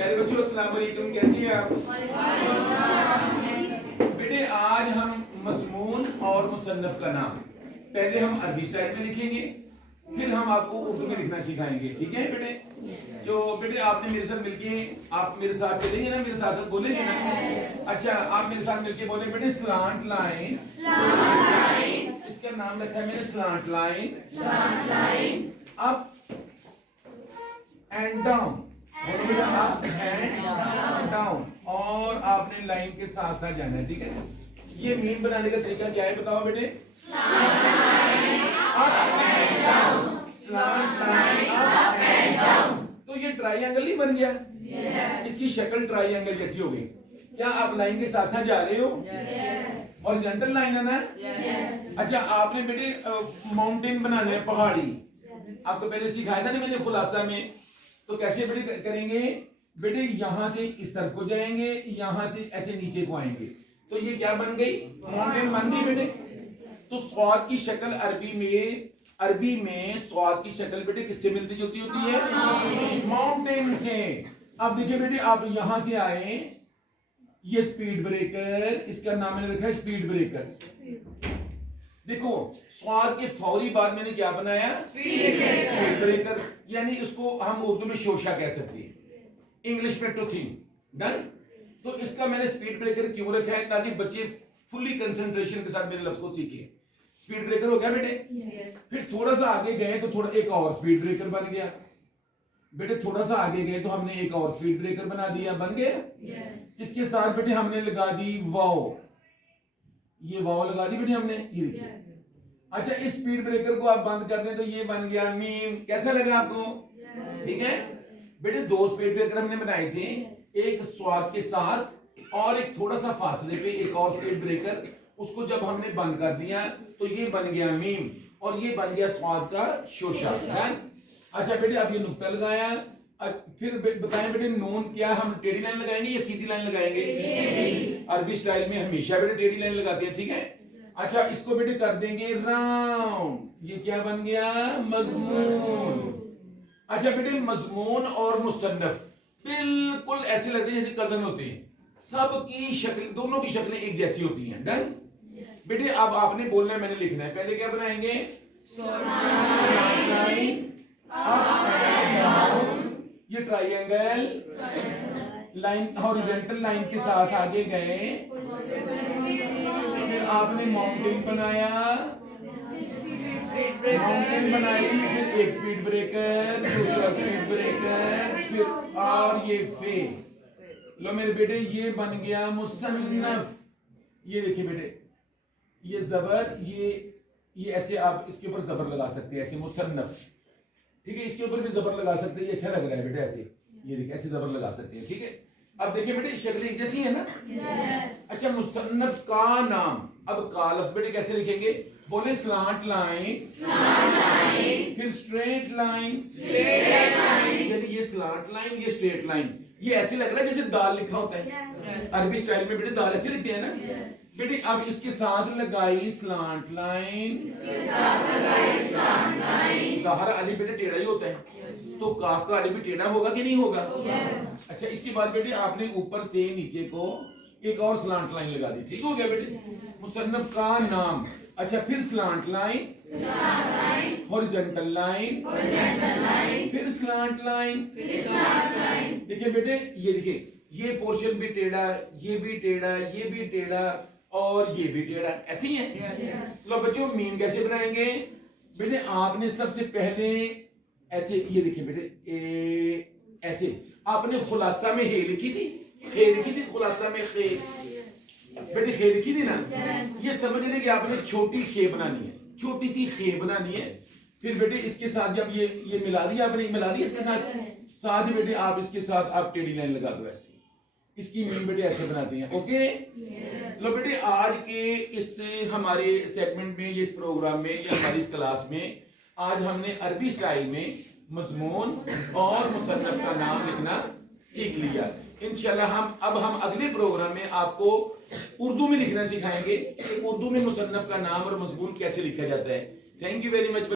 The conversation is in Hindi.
प्यारे बच्चों अस्सलाम वालेकुम, कैसी हैं आप? बेटे आज हम मज़मून और मुसन्नफ का नाम पहले हम अरबी स्टाइल में लिखेंगे, फिर हम आपको उर्दू में लिखना सिखाएंगे। ठीक है बेटे? जो बेटे आपने मेरे साथ मिलके, आप मेरे साथ चलेंगे ना, मेरे साथ साथ बोलेंगे ना? अच्छा, आप मेरे साथ मिलके बोले बेटे स्लांट लाइन। इसका नाम रखा है मैंने slant line. Up and down, बोलो बेटा अप एंड डाउन, और आपने लाइन के साथ साथ जाना है। ठीक है? ये मीन बनाने का तरीका क्या है बताओ बेटे? Slant line up and down. तो ये ट्रायंगल ही बन गया। इसकी शक्ल ट्रायंगल जैसी हो गई। क्या आप लाइन के साथ साथ जा रहे हो? हॉरिजॉन्टल लाइन है ना? अच्छा, आपने बेटे माउंटेन बनाने हैं, पहाड़ी। आप तो पहले सिखाया था ना मैंने खुलासा में। तो कैसे बेटे करेंगे? बेटे यहां से इस तरफ को जाएंगे, यहां से ऐसे नीचे को आएंगे, तो ये क्या बन गई? माउंटेन बन गई बेटे। तो स्वाद की शक्ल अरबी में स्वाद की शक्ल बेटे किससे मिलती जुलती होती है? माउंटेन से। अब देखिए बेटे, आप यहां से आए, ये स्पीड ब्रेकर, इसका नाम मैंने रखा है स्पीड ब्रेकर। देखो, स्वाद के फौरी बाद मैंने क्या बनाया? Speed breaker. यानी उसको हम उर्दू में शोशा कह सकते हैं, इंग्लिश में टू थिंग। डन? तो इसका मैंने स्पीड ब्रेकर क्यों रखा है? ताकि बच्चे फुल्ली कंसंट्रेशन के साथ मेरे लफ्ज को सीखे। स्पीड ब्रेकर हो गया बेटे। फिर थोड़ा सा आगे गए तो थोड़ा एक और स्पीड ब्रेकर बन गया बेटे। थोड़ा सा आगे गए तो हमने एक और स्पीड ब्रेकर बना दिया, बन गया। इसके साथ बेटे हमने लगा दी वाव, ये वाव लगा दी बेटे हमने, ये देखिए। अच्छा, इस स्पीड ब्रेकर को आप बंद कर दें तो ये बन गया मीम। कैसा लगा आपको? ठीक है बेटे, दो स्पीड ब्रेकर हमने बनाए थे, एक स्वाद के साथ और एक थोड़ा सा फासले पे एक और स्पीड ब्रेकर। उसको जब हमने बंद कर दिया तो ये बन गया मीम, और ये बन गया स्वाद का शोशा। अच्छा बेटे, अब ये नुक्ता लगाया। फिर बताएं बेटे, नून क्या हम टेढ़ी लाइन लगाएंगे या सीधी लाइन लगाएंगे? अरबी स्टाइल में हमेशा बेटे टेढ़ी लाइन लगाते हैं। ठीक है? अच्छा, इसको बेटे कर देंगे राउंड। ये क्या बन गया? मजमून। अच्छा बेटे, मजमून और मुसन्नफ बिल्कुल ऐसे लगते हैं जैसे कजन होते हैं। सबकी शक्ल, दोनों की शक्लें एक जैसी होती हैं। डन? बेटे अब आपने बोलना है, मैंने लिखना है। पहले क्या बनाएंगे? ये ट्रायंगल लाइन, हॉरिजॉन्टल लाइन के साथ आगे गए, फिर आपने माउंटेन बनाया, माउंटेन बनाई, फिर एक स्पीड ब्रेकर, दूसरा स्पीड ब्रेकर, फिर और ये फेल। लो मेरे बेटे, ये बन गया मुसन्नफ। ये देखिए बेटे, ये जबर, ये ऐसे आप इसके ऊपर जबर लगा सकते हैं, ऐसे मुसन्नफ। ठीक है? इसके ऊपर भी जबर लगा सकते हैं, ये अच्छा लग रहा है बेटे ऐसे। ये देखिए ऐसे जबर लगा सकते हैं। ठीक है? अब देखिए बेटे, शक्ल एक जैसी है ना? अच्छा, मुसन्नफ का नाम, अब का लफ्ज बेटे कैसे लिखेंगे? बोले स्लांट लाइन, फिर स्ट्रेट लाइन, यानी ये स्लांट लाइन, ये स्ट्रेट लाइन। ये ऐसे लग रहा है जैसे दाल लिखा होता है। अरबी स्टाइल में बेटे दाल ऐसे लिखते हैं ना बेटे। अब इसके साथ लगाई स्लांट लाइन, ज़ाहरा अली बेटे टेढ़ा ही होता है, तो काफ का अली भी टेढ़ा होगा कि नहीं होगा? अच्छा, इसके बाद बेटे आपने ऊपर से नीचे को एक और स्लांट लाइन लगा दी। ठीक हो गया बेटे? मुसन्नफ का नाम। अच्छा, फिर स्लांट लाइन, हॉरिजॉन्टल लाइन, फिर स्लांट लाइन। देखिए बेटे, ये देखिए, ये पोर्शन भी टेढ़ा, ये भी टेढ़ा, ये भी टेढ़ा, और ये भी टेढ़ा, ऐसे ही है। लो बच्चों, मीम कैसे बनाएंगे? बेटे आपने सबसे पहले ऐसे, ये देखिए बेटे, ऐसे आपने खुलासा में हे लिखी थी, खुलासा में खे बेटे, खे लिखी थी ना? ये समझ लें कि आपने छोटी खे बनानी है, छोटी सी खे बनानी है। फिर बेटे इसके साथ जब ये मिला दिया आपने, मिला दिया इसके साथ ही बेटे आप इसके साथ आप टेढ़ी लाइन लगा दो ऐसे। इसकी मीम बेटे ऐसे बनाते हैं। ओके? लो बेटे, आज के इस हमारे सेगमेंट में, ये इस प्रोग्राम में, या हमारी इस क्लास में, आज हमने अरबी स्टाइल में मजमून और मुसन्नफ का नाम लिखना सीख लिया। इंशाल्लाह हम अगले प्रोग्राम में आपको उर्दू में लिखना सिखाएंगे कि उर्दू में मुसन्नफ का नाम और मजमून कैसे लिखा जाता है। Thank you very much.